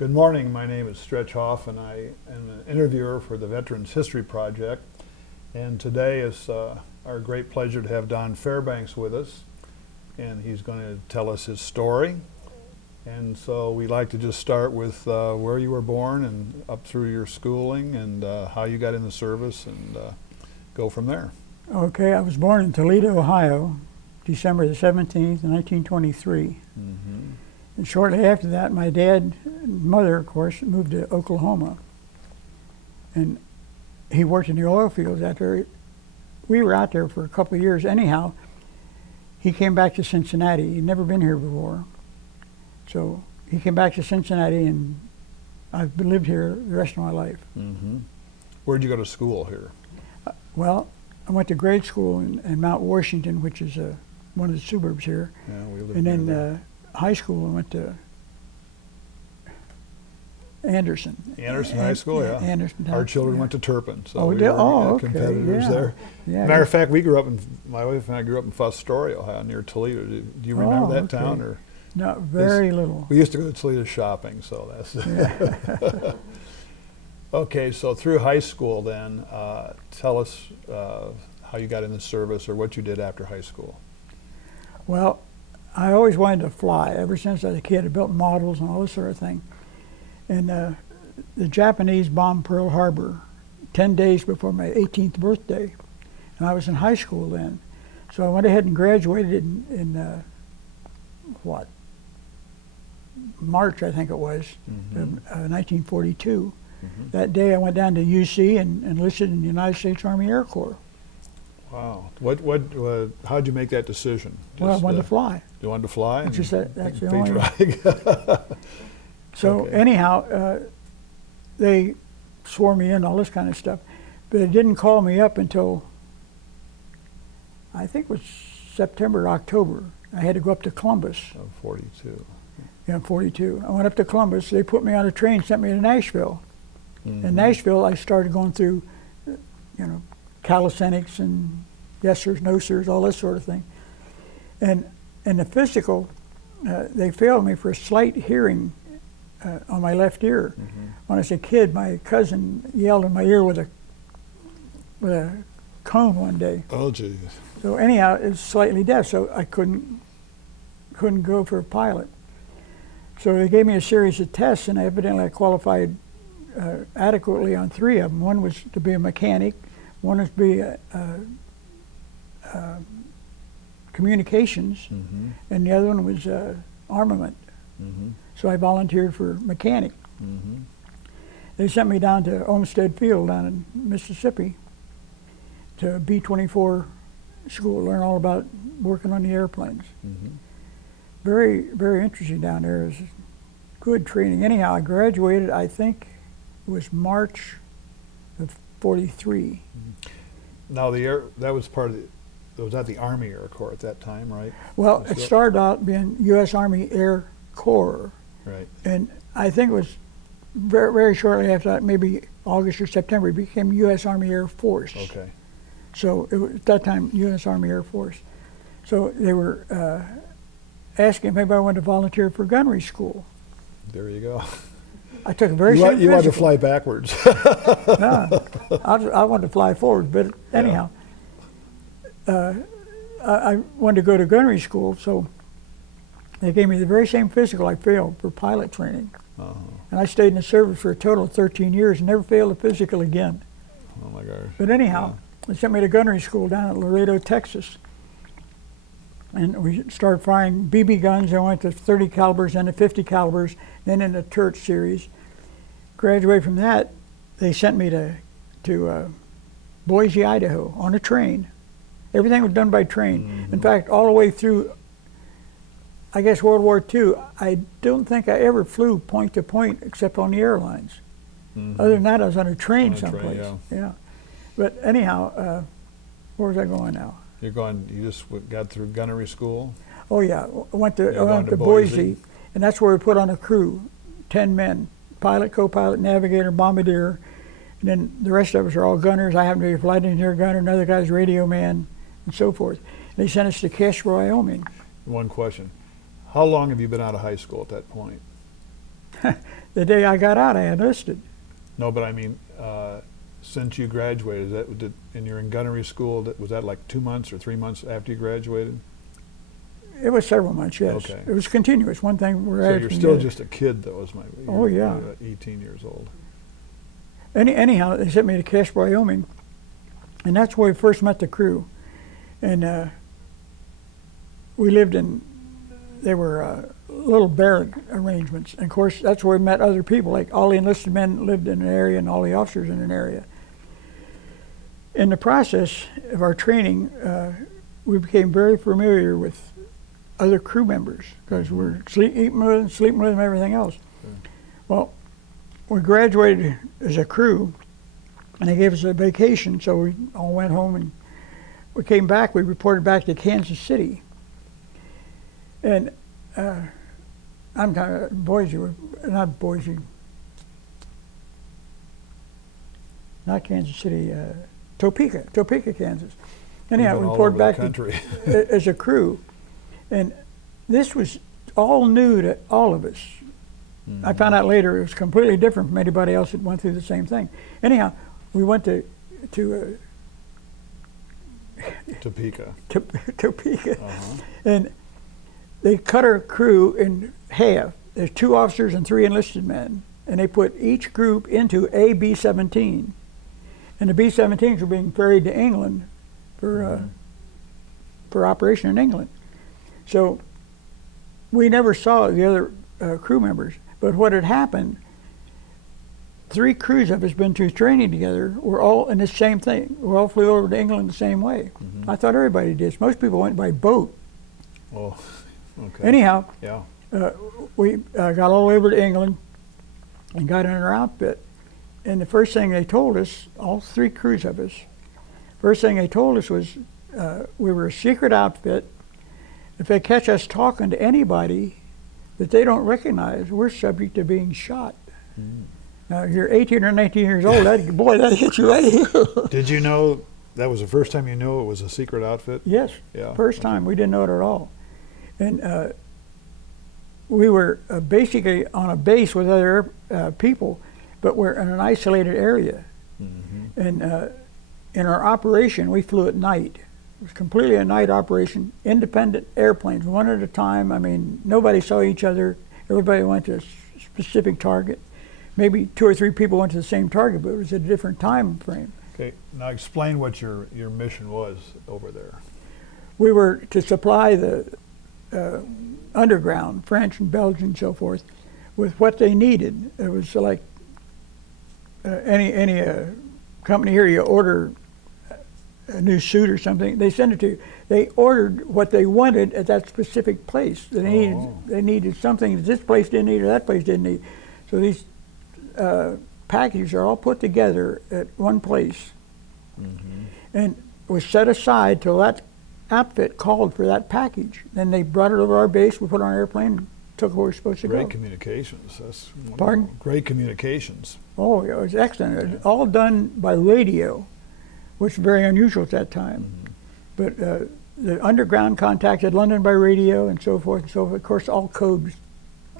Good morning. My name is Stretch Hoff, and I am an interviewer for the Veterans History Project. And today is our great pleasure to have Don Fairbanks with us, and he's going to tell us his story. And so we'd like to just start with where you were born and up through your schooling and how you got in the service, and go from there. Okay, I was born in Toledo, Ohio, December the 17th, 1923. And shortly after that, my dad and mother, of course, moved to Oklahoma. And he worked in the oil fields after we were out there for a couple of years. Anyhow, he came back to Cincinnati. He'd never been here before. So he came back to Cincinnati, and I've lived here the rest of my life. Where'd you go to school here? Well, I went to grade school in Mount Washington, which is one of the suburbs here. Yeah, we lived And near then there. High school, I went to Anderson. Anderson High School, yeah. Anderson. Our children went to Turpin, so Oh, we did- were okay, competitors yeah. there. Yeah. Matter of fact, we grew up my wife and I grew up in Fostoria, Ohio, near Toledo. Do you remember that okay. town? Or No, very little. we used to go to Toledo shopping, so that's Yeah. Okay, so through high school then, tell us how you got in the service or what you did after high school. Well, I always wanted to fly. Ever since I was a kid, I built models and all this sort of thing. And the Japanese bombed Pearl Harbor 10 days before my 18th birthday. And I was in high school then. So I went ahead and graduated in March, I think it was, of 1942. That day I went down to UC and enlisted in the United States Army Air Corps. Wow. How'd you make that decision? Well, I wanted to fly. You wanted to fly? Which is that's the patriotic. So Okay. anyhow, they swore me in, all this kind of stuff. But they didn't call me up until, I think it was September, October. I had to go up to Columbus. Of 42. Yeah, 42. I went up to Columbus. They put me on a train, sent me to Nashville. In Nashville, I started going through, calisthenics and yes sirs, no sirs, all this sort of thing. And in the physical, they failed me for a slight hearing on my left ear. When I was a kid, my cousin yelled in my ear with a cone one day. Oh, geez. So anyhow, it was slightly deaf, so I couldn't go for a pilot. So they gave me a series of tests, and evidently I qualified adequately on 3 of them. One was to be a mechanic, one was to be communications, and the other one was armament. So I volunteered for mechanic. They sent me down to Olmsted Field down in Mississippi to B-24 school, learn all about working on the airplanes. Very, very interesting down there. It was good training. Anyhow, I graduated, I think it was March of 43. Now that was part of was that the Army Air Corps at that time, right? Well, it started out being U.S. Army Air Corps. Right. And I think it was very, very shortly after that, maybe August or September, it became U.S. Army Air Force. Okay. So it was, at that time, U.S. Army Air Force. So they were asking if anybody wanted to volunteer for gunnery school. There you go. I took a very You same wanted to physical. fly backwards. No, I wanted to fly forward, but anyhow, I wanted to go to gunnery school, so they gave me the very same physical I failed for pilot training. And I stayed in the service for a total of 13 years and never failed a physical again. Oh my gosh. But anyhow, they sent me to gunnery school down at Laredo, Texas. And we started firing BB guns. I went to 30 calibers, then to 50 calibers, then in the turret series. Graduated from that, they sent me to Boise, Idaho on a train. Everything was done by train. In fact, all the way through, I guess, World War II, I don't think I ever flew point to point except on the airlines. Other than that, I was on a train someplace. Yeah. But anyhow, where was I going now? You just got through gunnery school? Oh yeah, I went going to to Boise, Boise, and that's where we put on a crew, 10 men, pilot, co-pilot, navigator, bombardier, and then the rest of us are all gunners. I happen to be a flight engineer gunner, another guy's radio man, and so forth. They sent us to Casper, Wyoming. One question. How long have you been out of high school at that point? The day I got out, I enlisted. No, but I mean, since you graduated, and you're in gunnery school, was that like 2 months or 3 months after you graduated? It was several months, yes. Okay. It was continuous. One thing we're So at you're from still the other. just a kid, though, Oh, yeah. You're 18 years old. Anyhow, they sent me to Cache, Wyoming, and that's where we first met the crew. And we lived in, they were little barrack arrangements. And of course, that's where we met other people. Like all the enlisted men lived in an area and all the officers in an area. In the process of our training, we became very familiar with other crew members because we're eating with them, sleeping with them, everything else. Well, we graduated as a crew, and they gave us a vacation, so we all went home, and we came back. We reported back to Kansas City, and I'm kind of Boise, not Boise, not Kansas City, Topeka, Kansas. Anyhow, we reported back as a crew, and this was all new to all of us. I found out later it was completely different from anybody else that went through the same thing. Anyhow, we went to Topeka. Topeka, and they cut our crew in half. There's 2 officers and 3 enlisted men, and they put each group into a B-17, and the B-17s were being ferried to England for operation in England. So we never saw the other crew members. But what had happened, 3 crews of us been through training together. We're all in the same thing. We all flew over to England the same way. I thought everybody did. Most people went by boat. Oh, okay. Anyhow, yeah. We got all the way over to England and got in our outfit. And the first thing they told us, all 3 crews of us, first thing they told us was we were a secret outfit. If they catch us talking to anybody that they don't recognize, we're subject to being shot. Now, if you're 18 or 19 years old, that hits you right. Did you know that was the first time you knew it was a secret outfit? Yes, Yeah. first time. We didn't know it at all. And we were basically on a base with other people, but we're in an isolated area. And in our operation, we flew at night. It was completely a night operation, independent airplanes, one at a time. I mean, nobody saw each other. Everybody went to a specific target. Maybe 2 or 3 people went to the same target, but it was a different time frame. Okay, now explain what your mission was over there. We were to supply the underground, French and Belgian and so forth, with what they needed. It was like any company here, you order a new suit or something, they send it to you. They ordered what they wanted at that specific place. They needed something that this place didn't need or that place didn't need. So these packages are all put together at one place and was set aside till that outfit called for that package. Then they brought it over our base, we put it on an airplane, and took it where we're supposed to go. Great communications. That's wonderful. Pardon? Great communications. Oh, it was excellent. It was all done by radio, which was very unusual at that time. But the underground contacted London by radio and so forth and so forth. Of course, all codes.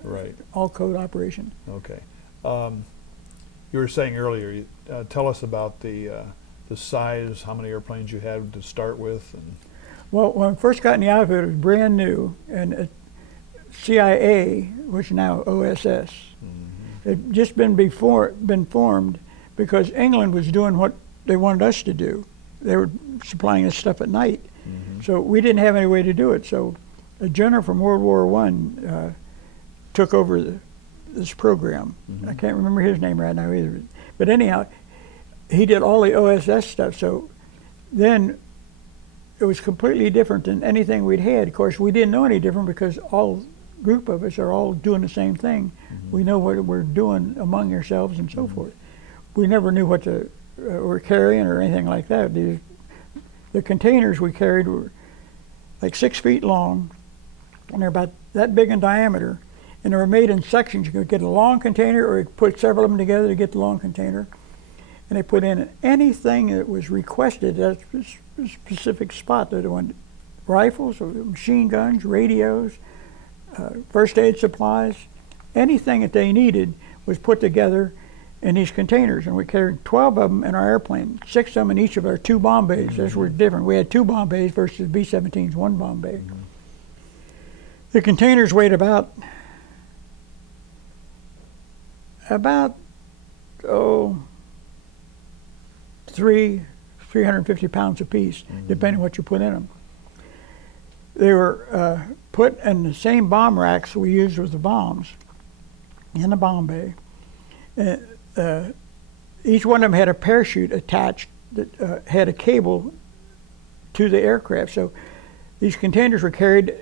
Right. All code operation. Okay. You were saying earlier, tell us about the size, how many airplanes you had to start with. And Well, when I first got in the outfit, it was brand new, and CIA, which now OSS, had just been formed because England was doing what they wanted us to do. They were supplying us stuff at night, so we didn't have any way to do it. So a general from World War I took over this program. I can't remember his name right now either, but anyhow, he did all the OSS stuff. So then it was completely different than anything we'd had. Of course, we didn't know any different because all group of us are all doing the same thing. We know what we're doing among ourselves and so forth. We never knew what we're carrying or anything like that. The containers we carried were like 6 feet long, and they're about that big in diameter, and they were made in sections. You could get a long container, or you could put several of them together to get the long container. And they put in anything that was requested at a specific spot. They wanted rifles, or machine guns, radios, first aid supplies, anything that they needed was put together in these containers, and we carried 12 of them in our airplane, 6 of them in each of our 2 bomb bays. Those were different. We had 2 bomb bays versus B-17's 1 bomb bay. The containers weighed about 350 pounds apiece, depending on what you put in them. They were put in the same bomb racks we used with the bombs in the bomb bay. Each one of them had a parachute attached that had a cable to the aircraft. So these containers were carried,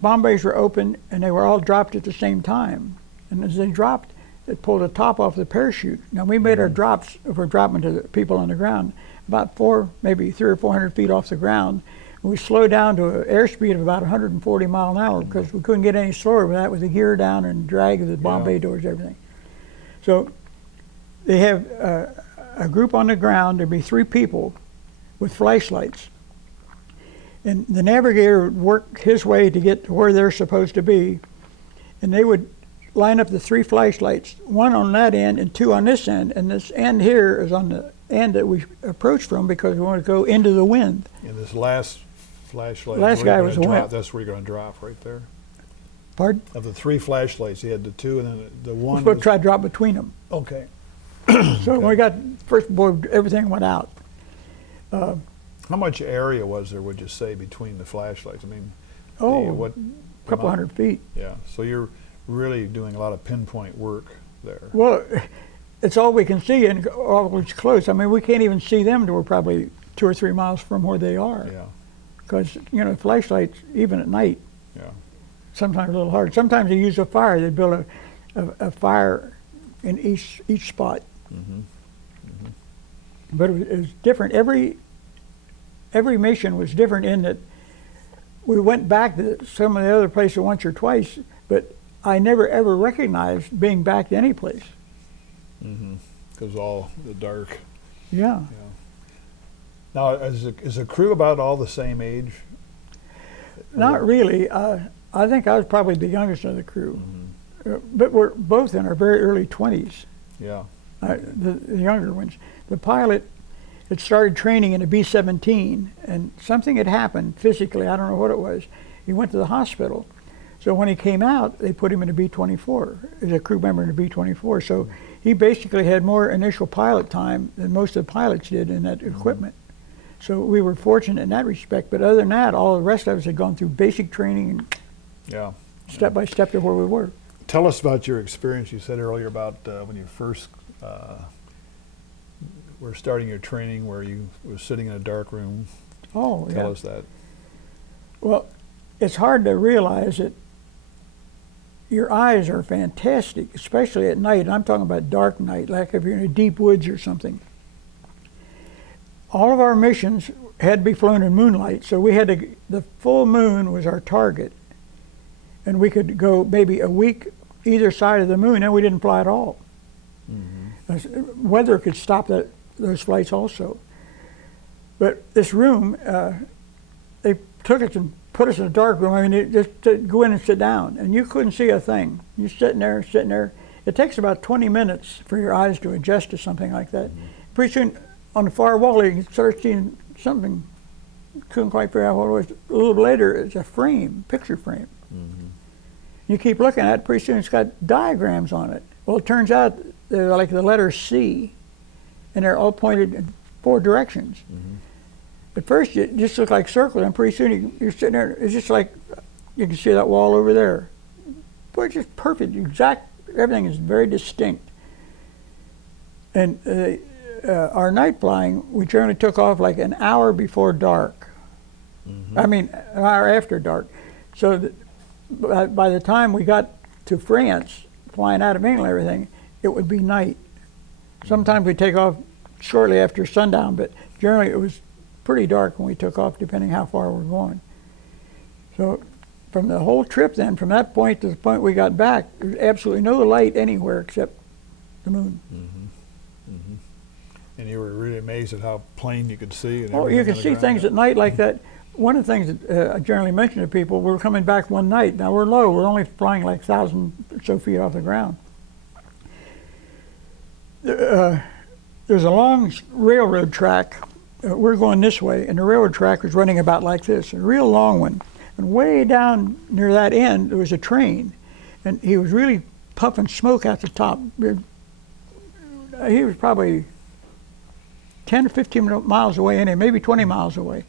bomb bays were open, and they were all dropped at the same time. And as they dropped, it pulled the top off the parachute. Now we made our drops, if we're dropping to the people on the ground, about maybe 300 or 400 feet off the ground. And we slowed down to an airspeed of about 140 miles an hour because we couldn't get any slower with that, with the gear down and drag of the bomb bay doors, everything. So they have a group on the ground. There'd be 3 people with flashlights. And the navigator would work his way to get to where they're supposed to be. And they would line up the 3 flashlights, 1 on that end and 2 on this end. And this end here is on the end that we approach from because we want to go into the wind. And this last flashlight, last guy was the one. That's where you're going to drop right there. Pardon? Of the 3 flashlights, you had the 2, and then the one. We're supposed to try to drop between them. Okay. So when we got first board, everything went out. How much area was there, would you say, between the flashlights? I mean, a couple hundred feet. Yeah. So you're really doing a lot of pinpoint work there. Well, it's all we can see and always close. I mean, we can't even see them till we're probably 2 or 3 miles from where they are. Yeah. Because, flashlights, even at night, Yeah. sometimes a little hard. Sometimes they use a fire. They build a fire in each spot. But it was different. Every mission was different in that we went back to some of the other places once or twice, but I never ever recognized being back to any place. Because all the dark. Yeah. Now, is the crew about all the same age? Not really. I think I was probably the youngest of the crew. But we're both in our very early 20s. Yeah. The younger ones. The pilot had started training in a B-17, and something had happened physically. I don't know what it was. He went to the hospital. So when he came out, they put him in a B-24 as a crew member in a B-24. So he basically had more initial pilot time than most of the pilots did in that equipment. So we were fortunate in that respect. But other than that, all the rest of us had gone through basic training and step by step to where we were. Tell us about your experience. You said earlier about when you first were starting your training, where you were sitting in a dark room. Oh, yeah. Tell us that. Well, it's hard to realize that your eyes are fantastic, especially at night. And I'm talking about dark night, like if you're in a deep woods or something. All of our missions had to be flown in moonlight, so we had to, the full moon was our target. And we could go maybe a week either side of the moon, and we didn't fly at all. Weather could stop those flights also. But this room, they took us and put us in a dark room. I mean, just to go in and sit down, and you couldn't see a thing. You're sitting there. It takes about 20 minutes for your eyes to adjust to something like that. Pretty soon, on the far wall, you start seeing something. Couldn't quite figure out what it was. A little later, it's a frame, picture frame. You keep looking at it, pretty soon it's got diagrams on it. Well, it turns out they're like the letter C, and they're all pointed in 4 directions. At first, it just looked like circles, and pretty soon you're sitting there, it's just like, you can see that wall over there. But it's just perfect, exact, everything is very distinct. And our night flying, we generally took off like an hour before dark. I mean, an hour after dark. So by the time we got to France, flying out of England and everything, it would be night. Sometimes we'd take off shortly after sundown, but generally it was pretty dark when we took off, depending how far we're going. So from the whole trip then, from that point to the point we got back, there's absolutely no light anywhere except the moon. And you were really amazed at how plain you could see. And you could see things at night like that. one of the things that I generally mention to people, we're coming back one night. Now we're low. We're only flying like 1,000 or so feet off the ground. There's a long railroad track. We're going this way, and the railroad track was running about like this, a real long one. And way down near that end, there was a train, and he was really puffing smoke out the top. He was probably 10 or 15 miles away, and maybe 20 miles away,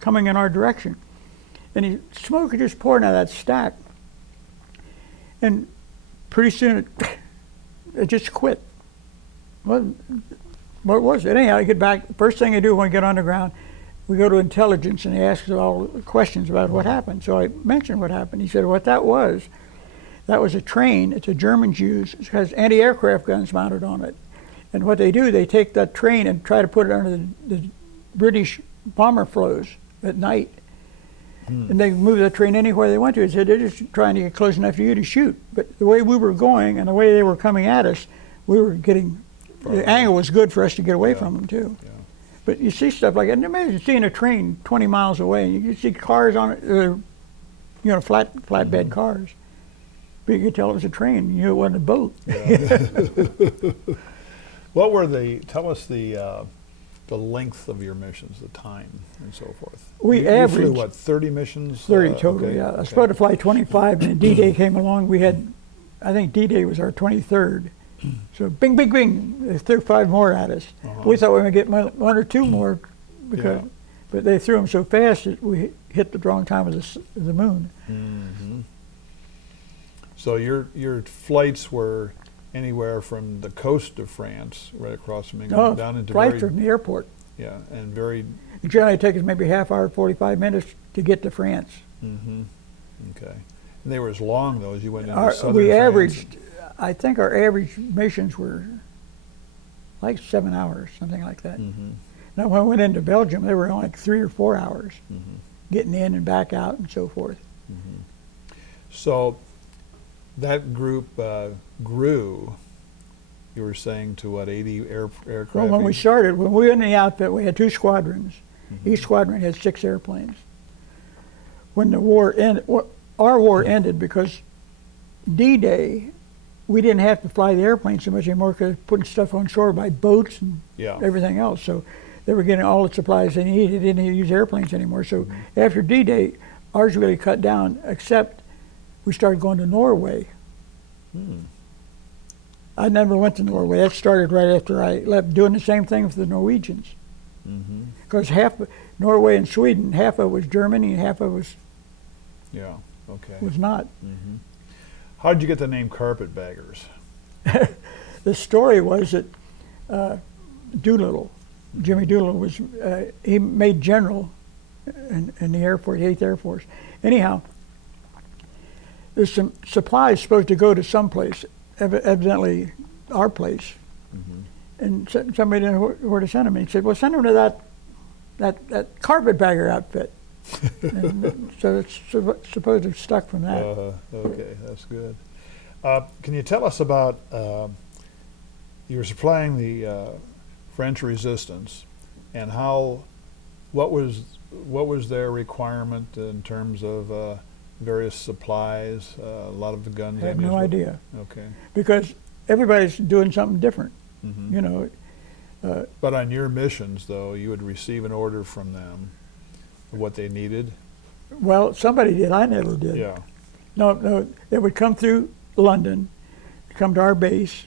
coming in our direction. And smoke was just pouring out of that stack. And pretty soon it just quit. What was it? Anyhow, I get back, first thing I do when I get underground, we go to intelligence and he asks all questions about what happened. So I mentioned what happened. He said what that was a train. It's a Germans use. It has anti-aircraft guns mounted on it. And what they do, they take that train and try to put it under the British bomber flows at night. And they move that train anywhere they want to. They said they're just trying to get close enough to you to shoot. But the way we were going and the way they were coming at us, we were getting, the angle was good for us to get away from them too. Yeah. But you see stuff like that. And imagine seeing a train 20 miles away and you see cars on it, flatbed cars. But you could tell it was a train. You knew it wasn't a boat. Yeah. What were tell us the length of your missions, the time and so forth. We you averaged. flew what, 30 missions? 30 total, okay, yeah. I was okay. supposed to fly 25 and D-Day came along. We had, I think D-Day was our 23rd. So bing, bing, bing, they threw 5 more at us. We thought we were going to get 1 or 2 more, but they threw them so fast that we hit the wrong time of the moon. Mm-hmm. So your flights were anywhere from the coast of France, right across from England, down into flights from the airport. Yeah, and very. It generally takes us maybe half hour, 45 minutes to get to France. Mm-hmm. Okay, and they were as long though as you went into southern we France. Averaged. I think our average missions were like 7 hours, something like that. Mm-hmm. Now, when we went into Belgium, they were like 3 or 4 hours, mm-hmm. getting in and back out and so forth. Mm-hmm. So that group grew, you were saying, to what, 80 aircraft? Well, when we started, when we were in the outfit, we had 2 squadrons. Mm-hmm. Each squadron had 6 airplanes. When the war ended, our war ended because D-Day, we didn't have to fly the airplanes so much anymore because putting stuff on shore by boats and everything else. So they were getting all the supplies they needed. They didn't need to use airplanes anymore. So after D-Day, ours really cut down, except we started going to Norway. I never went to Norway. That started right after I left, doing the same thing for the Norwegians. Because half Norway and Sweden, half of it was Germany and half of it was not. How did you get the name Carpetbaggers? The story was that Doolittle, Jimmy Doolittle, was he made general in the Air Force, the 8th Air Force. Anyhow, there's some supplies supposed to go to some place, evidently our place, and somebody didn't know where to send them. And he said, "Well, send them to that carpetbagger outfit." And so it's supposed to have stuck from that. Okay, that's good. Can you tell us about, you were supplying the French resistance, and what was their requirement in terms of various supplies, a lot of the guns? I have no idea. Okay. Because everybody's doing something different, you know. But on your missions, though, you would receive an order from them of what they needed? Well, somebody did. I never did. Yeah. No, they would come through London, come to our base,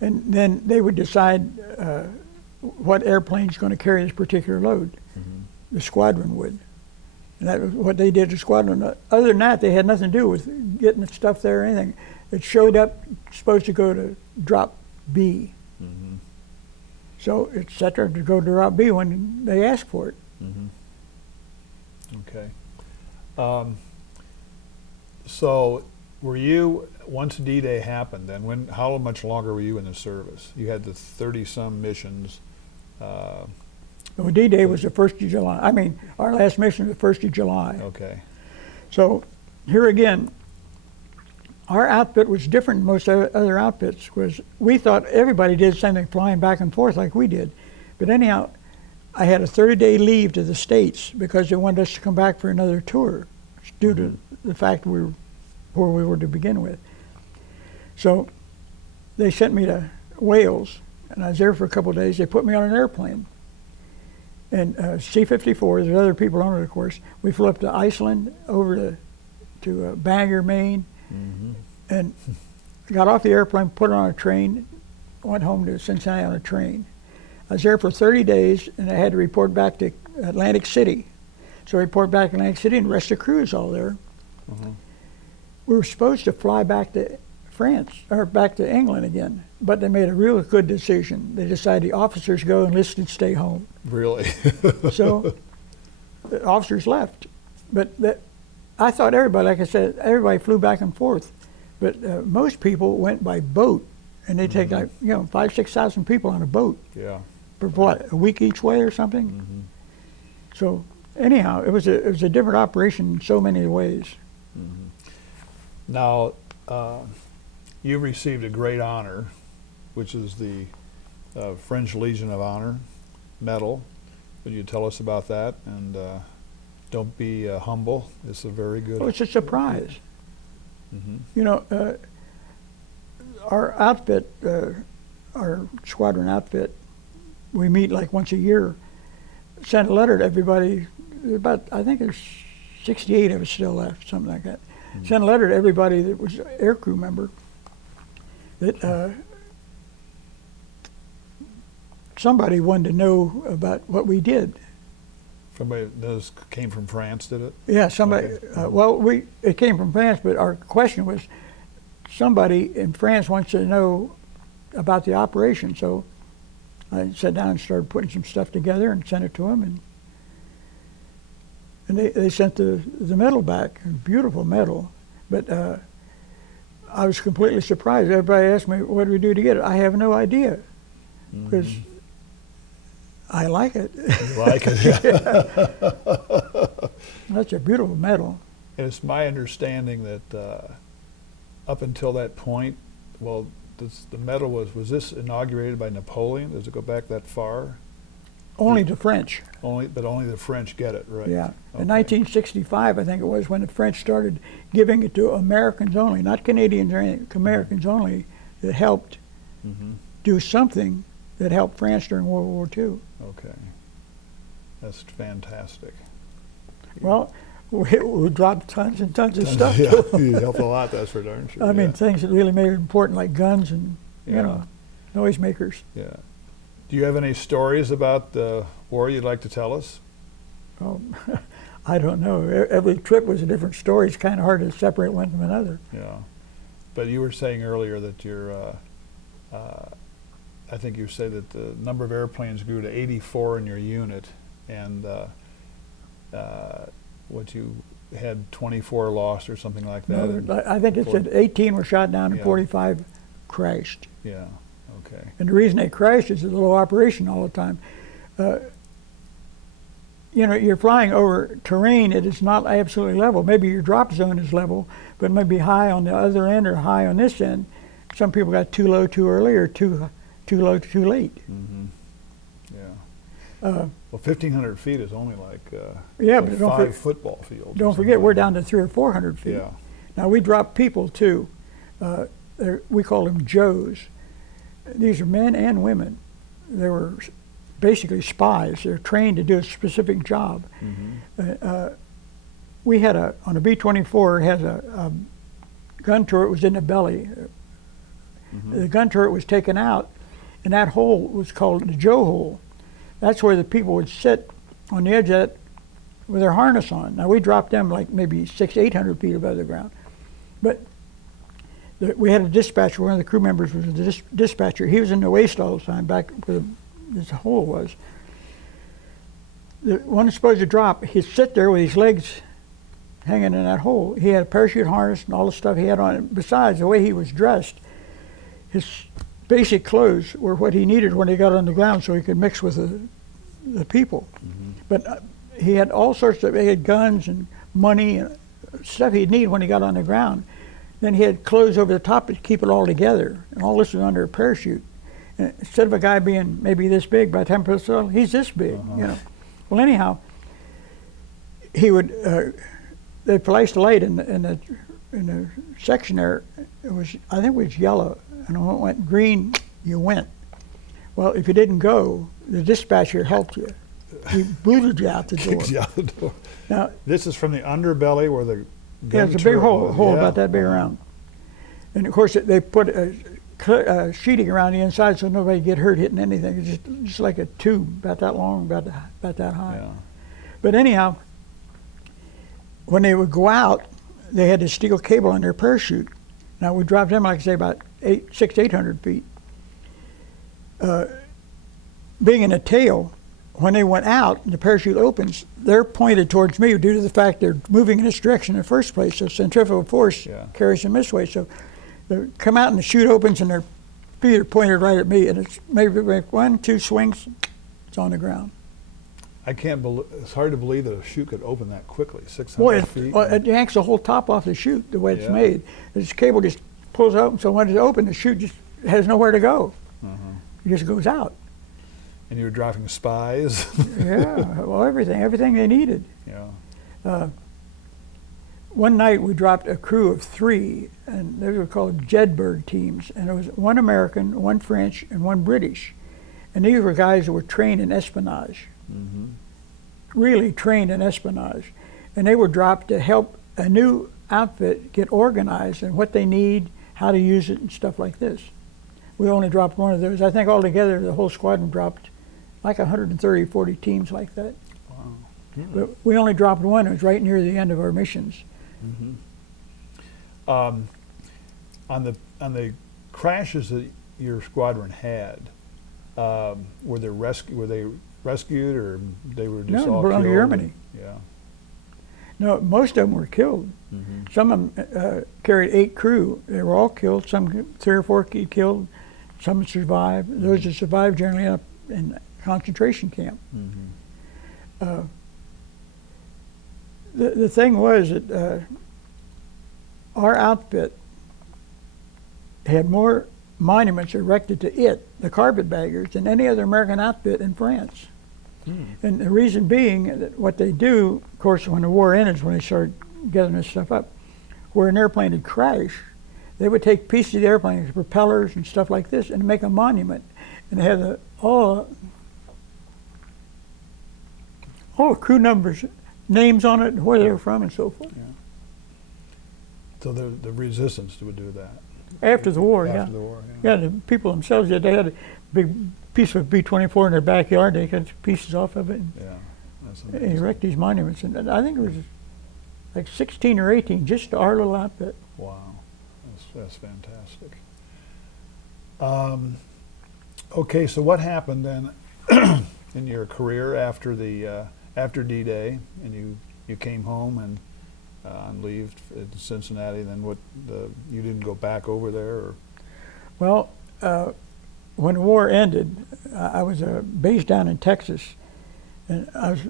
and then they would decide what airplane's going to carry this particular load. The squadron would. And that was what they did to the squadron. Other than that, they had nothing to do with getting the stuff there or anything. It showed up, supposed to go to drop B. So it's set there to go to drop B when they asked for it. Okay. So were you, once D-Day happened, then how much longer were you in the service? You had the 30-some missions. Well, D-Day was the 1st of July. I mean, our last mission was the 1st of July. Okay. So here again, our outfit was different than most other outfits, because we thought everybody did the same thing, flying back and forth like we did. But anyhow, I had a 30-day leave to the States because they wanted us to come back for another tour due to the fact we were where we were to begin with. So they sent me to Wales, and I was there for a couple of days. They put me on an airplane. And C-54, there's other people on it, of course. We flew up to Iceland, over to Bangor, Maine, and got off the airplane, put it on a train, went home to Cincinnati on a train. I was there for 30 days, and I had to report back to Atlantic City. So I report back to Atlantic City, and the rest of the crew is all there. We were supposed to fly back to France, or back to England again, but they made a real good decision. They decided the officers go, enlisted stay home. Really? So the officers left. But I thought everybody, like I said, everybody flew back and forth. But most people went by boat, and they take like 5,000 to 6,000 people on a boat. Yeah. For what, a week each way or something? So anyhow, it was a different operation in so many ways. Now, you received a great honor, which is the French Legion of Honor medal. Could you tell us about that? And don't be humble. It's a very good. Oh, it's a surprise. You know, our outfit, our squadron outfit, we meet like once a year. Sent a letter to everybody. About, I think there's 68 of us still left, something like that. Sent a letter to everybody that was an aircrew member that somebody wanted to know about what we did. Somebody that came from France, did it? Yeah, somebody. Okay. Well, it came from France, but our question was, somebody in France wants to know about the operation. So I sat down and started putting some stuff together and sent it to them, and they sent the medal back, a beautiful medal. But I was completely surprised. Everybody asked me, what do we do to get it? I have no idea, because I like it. You like it? Yeah. That's a beautiful medal. And it's my understanding that up until that point, well, the medal was this inaugurated by Napoleon? Does it go back that far? Only the French. Only the French get it, right? Yeah. Okay. In 1965, I think it was, when the French started giving it to Americans only, not Canadians or anything, Americans only, that helped do something that helped France during World War II. Okay. That's fantastic. Well, we dropped tons and tons of stuff. Yeah, to 'em. you helped a lot, that's for darn sure. I mean, yeah. things that really made it important, like guns and, noisemakers. Yeah. Do you have any stories about the war you'd like to tell us? Oh, I don't know. Every trip was a different story. It's kind of hard to separate one from another. Yeah. But you were saying earlier that I think you said that the number of airplanes grew to 84 in your unit, and what you had 24 lost or something like that. No, I think it said 18 were shot down and 45 crashed. Yeah, okay. And the reason they crashed is the low operation all the time. You're flying over terrain that is not absolutely level. Maybe your drop zone is level, but maybe high on the other end or high on this end. Some people got too low too early, or too low too late. Yeah. Well, 1,500 feet is only like but 5 football fields. Don't forget, we're down to 300 or 400 feet. Yeah. Now, we drop people too. We call them Joes. These are men and women. They were basically spies. They're trained to do a specific job. We had on a B-24, it has a gun turret was in the belly. The gun turret was taken out, and that hole was called the Joe hole. That's where the people would sit on the edge of it with their harness on. Now, we dropped them like maybe 800 feet above the ground. But we had a dispatcher. One of the crew members was a dispatcher. He was in the waist all the time, back where this hole was. The one supposed to drop, he'd sit there with his legs hanging in that hole. He had a parachute harness and all the stuff he had on it. Besides, the way he was dressed, his basic clothes were what he needed when he got on the ground so he could mix with the people. But he had all sorts of, he had guns and money and stuff he'd need when he got on the ground. Then he had clothes over the top to keep it all together, and all this was under a parachute. Instead of a guy being maybe this big, by the time he put he's this big, you know. Well, anyhow, he would. They placed a light in the section there. It was, I think it was yellow, and when it went green, you went. Well, if you didn't go, the dispatcher helped you. He booted you out the door. Kicked you out the door. Now, This is from the underbelly where the yeah, gun it's a big turret hole was. Yeah. about that big around. And of course, they put a sheeting around the inside so nobody get hurt hitting anything. It's just like a tube about that long, about that high. Yeah. But anyhow, when they would go out, they had the steel cable on their parachute. Now we dropped them, like I say, about 600 to 800 feet. Being in a tail, when they went out and the parachute opens, they're pointed towards me due to the fact they're moving in this direction in the first place. So centrifugal force carries them this way. So they come out and the chute opens and their feet are pointed right at me, and it's maybe like 1, 2 swings, it's on the ground. I can't believe, it's hard to believe that a chute could open that quickly, 600 Boy, feet. it yanks the whole top off the chute the way it's Yeah. made. This cable just pulls open, so when it's open, the chute just has nowhere to go. It just goes out. And you were dropping spies. Yeah, well, everything they needed. Yeah. One night we dropped a crew of 3, and they were called Jedburgh teams, and it was 1 American, 1 French, and 1 British. And these were guys that were trained in espionage, really trained in espionage. And they were dropped to help a new outfit get organized and what they need, how to use it, and stuff like this. We only dropped 1 of those. I think altogether the whole squadron dropped like 130, 40 teams like that. Wow. But we only dropped 1. It was right near the end of our missions. On the crashes that your squadron had, were they rescued or they were just No, all belonged to killed? Germany. Yeah. No, most of them were killed. Some of them carried 8 crew. They were all killed. Some 3 or 4 killed. Some survived. Those that survived generally end up in concentration camp. The thing was that our outfit had more monuments erected to it, the carpetbaggers, than any other American outfit in France. And the reason being that what they do, of course, when the war ended, is when they started gathering this stuff up, where an airplane had crashed, they would take pieces of the airplane, propellers and stuff like this, and make a monument. And they had all the crew numbers, names on it, and where they were from, and so forth. So the resistance would do that. After the war, After the war, Yeah, the people themselves, they had a big piece of B-24 in their backyard. They cut pieces off of it and Yeah. That's they amazing. erect these monuments. And I think it was like 16 or 18 just to our little outfit. Wow. That's fantastic. Okay, so what happened then in your career after after D-Day, and you came home and on leave in Cincinnati? Then you didn't go back over there, or? Well, when the war ended, I was based down in Texas, and I was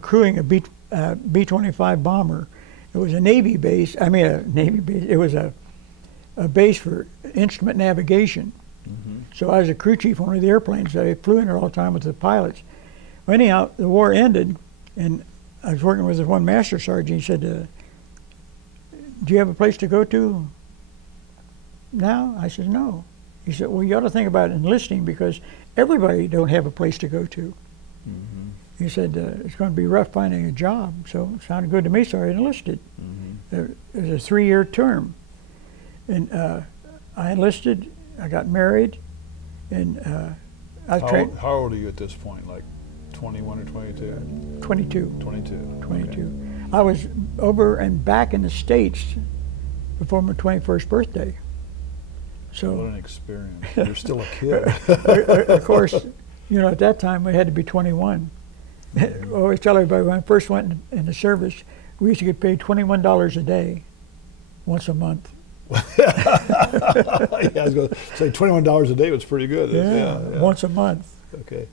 crewing a B-25 bomber. It was a Navy base. I mean, a Navy base. It was a base for instrument navigation. So I was a crew chief on one of the airplanes. I flew in there all the time with the pilots. Well, anyhow, the war ended, and I was working with this one master sergeant. He said, "Do you have a place to go to now?" I said, "No." He said, "Well, you ought to think about enlisting because everybody don't have a place to go to." He said, "It's going to be rough finding a job." So it sounded good to me, so I enlisted. It was a 3-year term. And I enlisted, I got married, and I was trained. How old are you at this point? Like 21 or 22? 22. 22. 22. I was over and back in the States before my 21st birthday. What So, an experience. You're still a kid. of course, at that time we had to be 21. I always tell everybody when I first went in the service, we used to get paid $21 a day, once a month. Yeah, I was going to say $21 a day was pretty good. Yeah, once a month. Okay.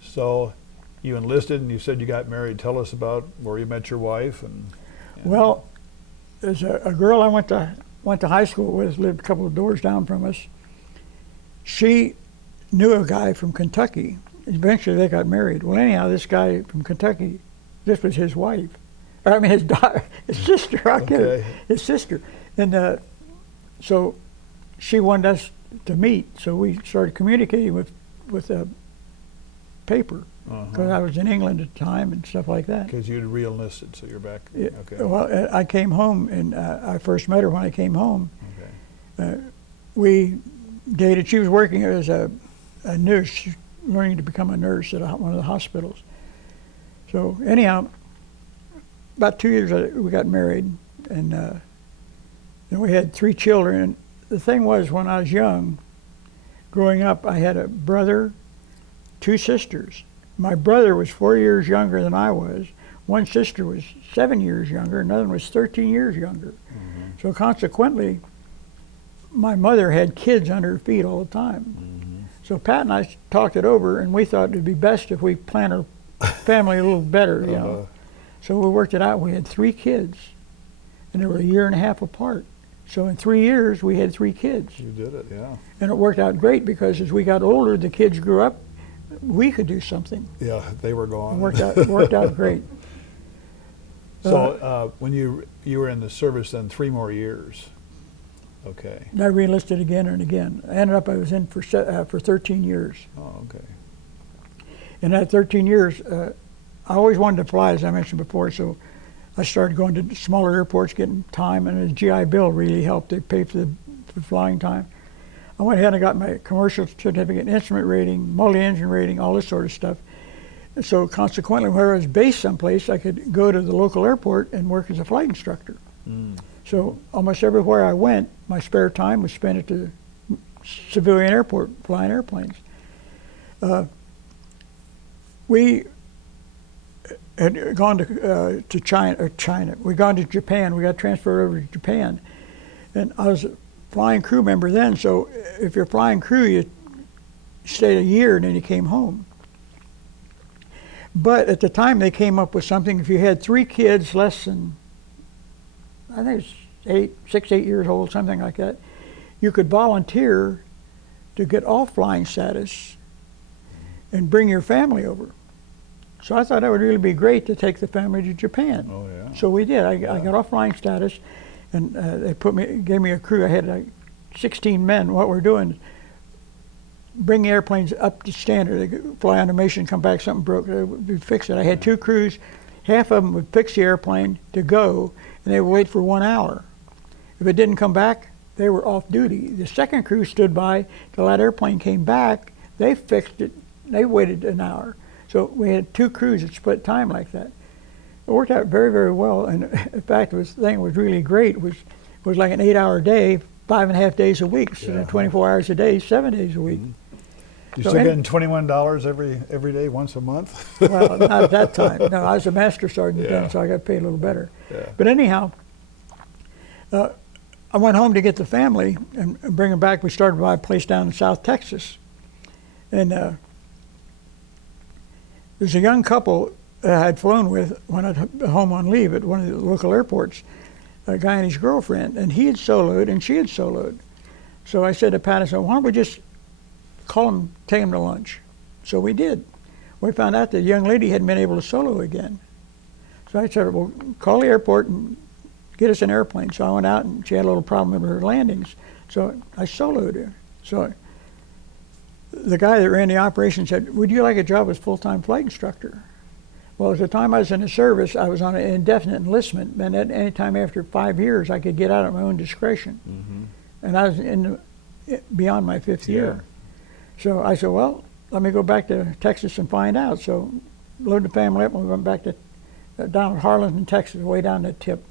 So you enlisted and you said you got married. Tell us about where you met your wife. Well, there's a girl I went to high school with, lived a couple of doors down from us. she knew a guy from Kentucky. Eventually they got married. Well, anyhow, this guy from Kentucky, this was his wife. I mean, his daughter, his sister. I get it. His sister. And so she wanted us to meet. So we started communicating with a paper, because I was in England at the time and stuff like that. Because you'd re-enlisted, so you're back. Yeah, Okay. well, I came home, and I first met her when I came home. Okay. We dated. She was working as a nurse, she was learning to become a nurse at one of the hospitals. So anyhow, about 2 years we got married, and then we had 3 children. And the thing was, when I was young, growing up, I had a brother, 2 sisters. My brother was 4 years younger than I was. One sister was 7 years younger, another one was 13 years younger. So consequently, my mother had kids under her feet all the time. So Pat and I talked it over, and we thought it'd be best if we planned our family a little better, you know. So we worked it out. We had 3 kids, and they were 1.5 years apart. So in 3 years, we had 3 kids. You did it, yeah. And it worked out great, because as we got older, the kids grew up, we could do something. Yeah, they were gone. It worked out great. So when you were in the service then 3 more years. Okay. And I re-enlisted again and again. I ended up, I was in for 13 years. Oh, okay. In that 13 years, I always wanted to fly, as I mentioned before, so I started going to smaller airports, getting time, and the GI Bill really helped. They paid for the flying time. I went ahead and got my commercial certificate, instrument rating, multi-engine rating, all this sort of stuff. And so consequently, where I was based someplace, I could go to the local airport and work as a flight instructor. So almost everywhere I went, my spare time was spent at the civilian airport flying airplanes. We had gone to China. We'd gone to Japan. We got transferred over to Japan. And I was a flying crew member then, so if you're flying crew, you stayed a year and then you came home. But at the time they came up with something, if you had 3 kids less than, I think it's 6, 8 years old, something like that, you could volunteer to get off flying status and bring your family over. So I thought that would really be great to take the family to Japan. Oh, yeah. So we did. I got off flying status, and they gave me a crew. I had like 16 men. What we're doing, bring the airplanes up to standard. They could fly on a mission, come back, something broke, we'd fix it. I had 2 crews. Half of them would fix the airplane to go, and they would wait for 1 hour. If it didn't come back, they were off duty. The second crew stood by till that airplane came back. They fixed it. They waited an hour. So we had 2 crews that split time like that. It worked out very, very well. And in fact, the thing was really great. It was like an 8-hour day, 5.5 days a week, so 24 hours a day, 7 days a week. You still getting $21 every day, once a month? Well, not at that time. No, I was a master sergeant then, so I got paid a little better. But anyhow, I went home to get the family and bring them back. We started by a place down in South Texas. And there's a young couple that I'd flown with when I'd home on leave at one of the local airports, a guy and his girlfriend, and he had soloed and she had soloed. So I said to Pat, I said, why don't we just call them, take them to lunch? So we did. We found out that the young lady hadn't been able to solo again. So I said, well, call the airport and get us an airplane. So I went out, and she had a little problem with her landings. So I soloed her. So the guy that ran the operation said, would you like a job as full-time flight instructor? Well, at the time I was in the service, I was on an indefinite enlistment, and at any time after 5 years, I could get out at my own discretion. And I was beyond my 5th year. So I said, well, let me go back to Texas and find out. So loaded the family up, and we went back to down at Harrington, Texas, way down that tip.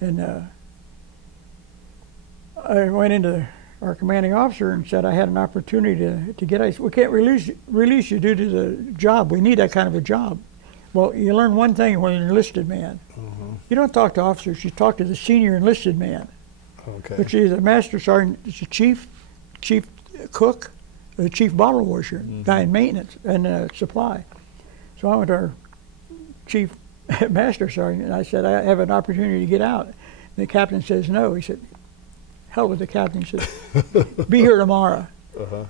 And I went into our commanding officer and said I had an opportunity to get ice. We can't release you due to the job. We need that kind of a job. Well, you learn one thing when you're an enlisted man. You don't talk to officers, you talk to the senior enlisted man. Okay. Which is a master sergeant, is a chief cook, the chief bottle washer, guy in maintenance and supply. So I went to our chief master sergeant and I said, I have an opportunity to get out. And the captain says no. He said, hell with the captain. He said, be here tomorrow. Uh-huh.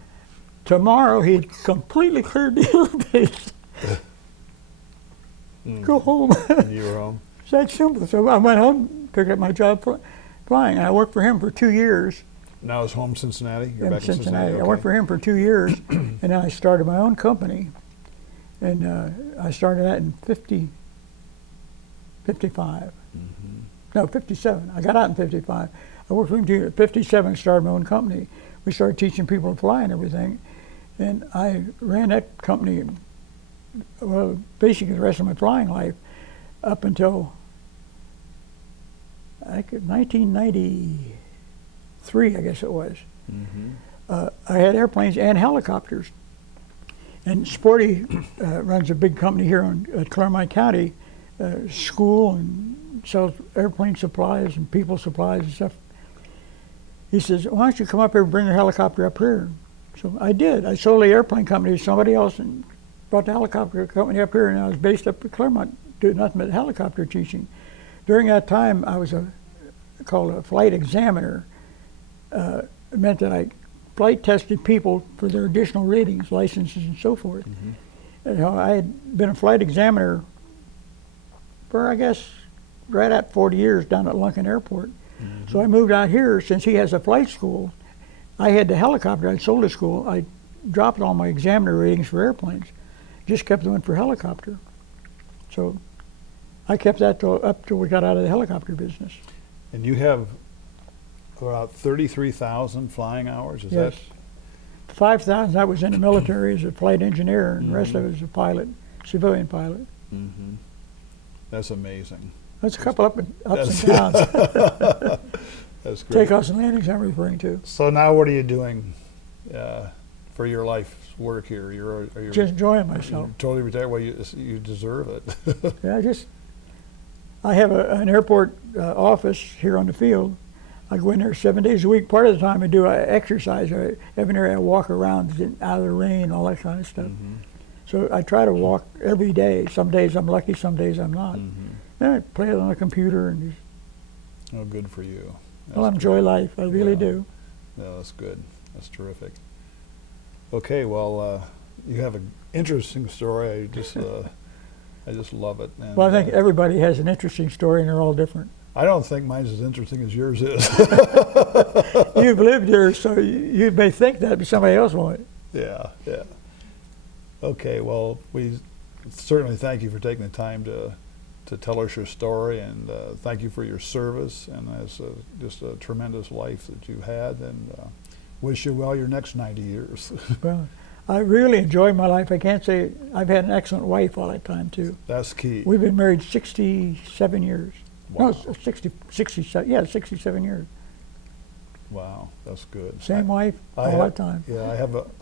Tomorrow he'd completely cleared the airbase. Go home. And you were home? It's that simple. So I went home, picked up my job flying, and I worked for him for 2 years. Now it's home Cincinnati? You're In back in Cincinnati? I Okay. worked for him for 2 years, and then I started my own company. And I started that in 55. No, 57. I got out in 55. I worked for him till 57, started my own company. We started teaching people to fly and everything. And I ran that company, well, basically the rest of my flying life, up until 1993, I guess it was. I had airplanes and helicopters. And Sporty runs a big company here at Claremont County, school, and sells airplane supplies and people supplies and stuff. He says, why don't you come up here and bring your helicopter up here? So I did. I sold the airplane company to somebody else and brought the helicopter company up here, and I was based up at Claremont doing nothing but helicopter teaching. During that time, I was called a flight examiner. It meant that I flight tested people for their additional ratings, licenses, and so forth. And, I had been a flight examiner for, I guess, right at 40 years down at Lunken Airport. So I moved out here. Since he has a flight school, I had the helicopter. I sold the school. I dropped all my examiner ratings for airplanes, just kept them in for helicopter. So I kept that up till we got out of the helicopter business. And you have about 33,000 flying hours, is Yes. 5,000, I was in the military as a flight engineer, and the rest of it as a pilot, civilian pilot. That's amazing. That's a couple ups and downs. That's great. Takeoffs and landings I'm referring to. So now what are you doing for your life's work here? Are you Just enjoying myself. totally retired? Well, you deserve it. Yeah, I have an airport office here on the field. I go in there 7 days a week. Part of the time I do exercise. Every day I walk around, get out of the rain, all that kind of stuff. So I try to walk every day. Some days I'm lucky, some days I'm not. Then I play on the computer and just, Oh, good for you. well, I enjoy life. I really do. No, that's good. That's terrific. Okay, well, you have an interesting story. I just love it. And, Well, I think everybody has an interesting story, and they're all different. I don't think mine's as interesting as yours is. You've lived here, so you may think that, but somebody else won't. Yeah. Okay, well, we certainly thank you for taking the time to tell us your story, and thank you for your service, and as just a tremendous life that you had, and wish you well your next 90 years. Well, I really enjoy my life. I can't say I've had an excellent wife all that time, too. That's key. We've been married 67 years. Wow. No, 67 years. Wow, that's good. Same wife I all have- that time. Yeah, I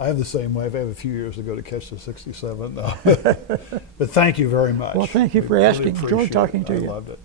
have the same wife. I have a few years to go to catch the 67. But thank you very much. Well, thank you for We really asking. Enjoyed appreciate talking it. to I you. loved it.